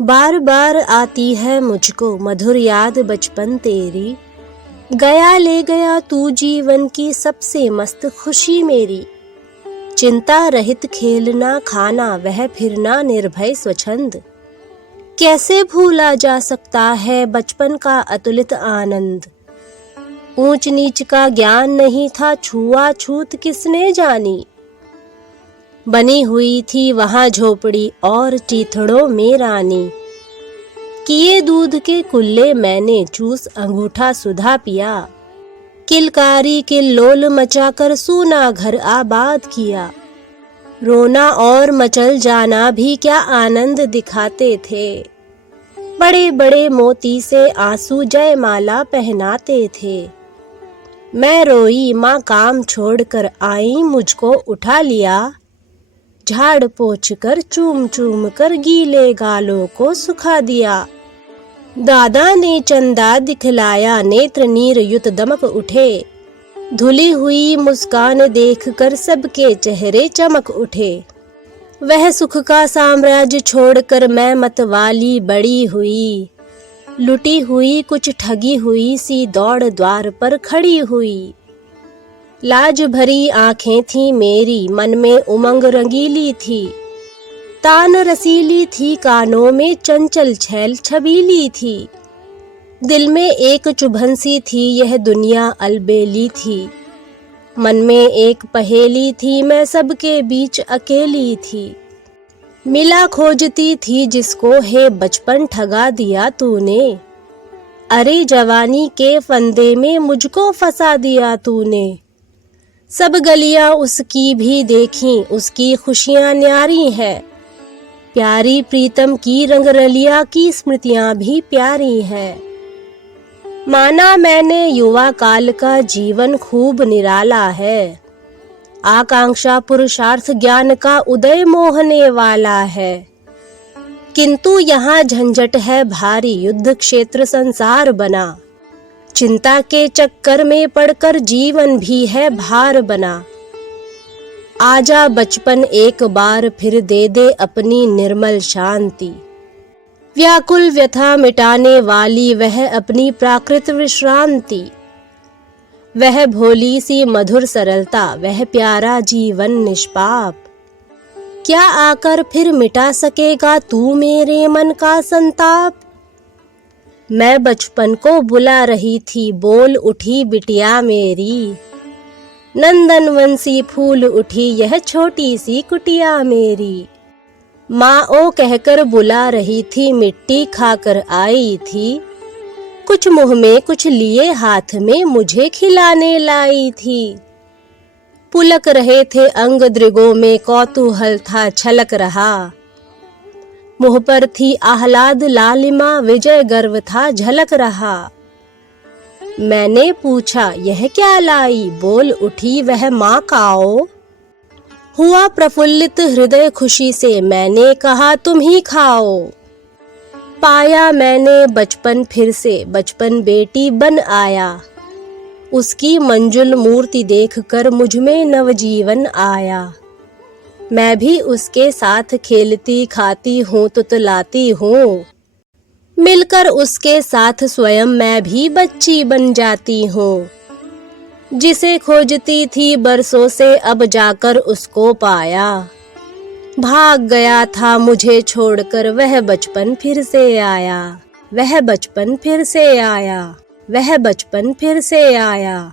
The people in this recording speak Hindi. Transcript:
बार बार आती है मुझको मधुर याद बचपन तेरी। गया ले गया तू जीवन की सबसे मस्त खुशी मेरी। चिंता रहित खेलना खाना वह फिरना निर्भय स्वच्छंद। कैसे भूला जा सकता है बचपन का अतुलित आनंद। ऊंच नीच का ज्ञान नहीं था छुआछूत किसने जानी। बनी हुई थी वहां झोपड़ी और चीथड़ों में रानी। किए दूध के कुल्ले मैंने चूस अंगूठा सुधा पिया। किलकारी किल्लोल मचाकर सूना घर आबाद किया। रोना और मचल जाना भी क्या आनंद दिखाते थे। बड़े बड़े मोती से आंसू जयमाला पहनाते थे। मैं रोई माँ काम छोड़कर आई मुझको उठा लिया। झाड़ पोंछ कर चूम चूम कर गीले गालों को सुखा दिया। दादा ने चंदा दिखलाया नेत्र नीर युत दमक उठे। धुली हुई मुस्कान देखकर सबके चेहरे चमक उठे। वह सुख का साम्राज्य छोड़कर मैं मतवाली बड़ी हुई। लुटी हुई कुछ ठगी हुई सी दौड़ द्वार पर खड़ी हुई। लाज भरी आंखें थी मेरी मन में उमंग रंगीली थी। तान रसीली थी कानों में चंचल छैल छबीली थी। दिल में एक चुभन सी थी यह दुनिया अलबेली थी। मन में एक पहेली थी मैं सबके बीच अकेली थी। मिला खोजती थी जिसको हे बचपन ठगा दिया तूने। अरे जवानी के फंदे में मुझको फंसा दिया तूने। सब गलियां उसकी भी देखी उसकी खुशियां न्यारी हैं। प्यारी प्रीतम की रंगरलिया की स्मृतियां भी प्यारी हैं। माना मैंने युवा काल का जीवन खूब निराला है। आकांक्षा पुरुषार्थ ज्ञान का उदय मोहने वाला है। किंतु यहाँ झंझट है भारी युद्ध क्षेत्र संसार बना। चिंता के चक्कर में पड़कर जीवन भी है भार बना। आजा बचपन एक बार फिर दे दे अपनी निर्मल शांति। व्याकुल व्यथा मिटाने वाली वह अपनी प्राकृत विश्रांति। वह भोली सी मधुर सरलता वह प्यारा जीवन निष्पाप। क्या आकर फिर मिटा सकेगा तू मेरे मन का संताप। मैं बचपन को बुला रही थी बोल उठी बिटिया मेरी। नंदन वंशी फूल उठी यह छोटी सी कुटिया मेरी। माँ ओ कहकर बुला रही थी मिट्टी खाकर आई थी। कुछ मुंह में कुछ लिए हाथ में मुझे खिलाने लाई थी। पुलक रहे थे अंग दृगों में कौतूहल था छलक रहा। मुंह पर थी आह्लाद लालिमा विजय गर्व था झलक रहा। मैंने पूछा यह क्या लाई बोल उठी वह माँ काओ। हुआ प्रफुल्लित हृदय खुशी से मैंने कहा तुम ही खाओ। पाया मैंने बचपन फिर से बचपन बेटी बन आया। उसकी मंजुल मूर्ति देखकर मुझ में नवजीवन आया। मैं भी उसके साथ खेलती खाती हूँ तुतलाती हूँ। मिलकर उसके साथ स्वयं मैं भी बच्ची बन जाती हूँ। जिसे खोजती थी बरसों से अब जाकर उसको पाया। भाग गया था मुझे छोड़कर वह बचपन फिर से आया। वह बचपन फिर से आया। वह बचपन फिर से आया।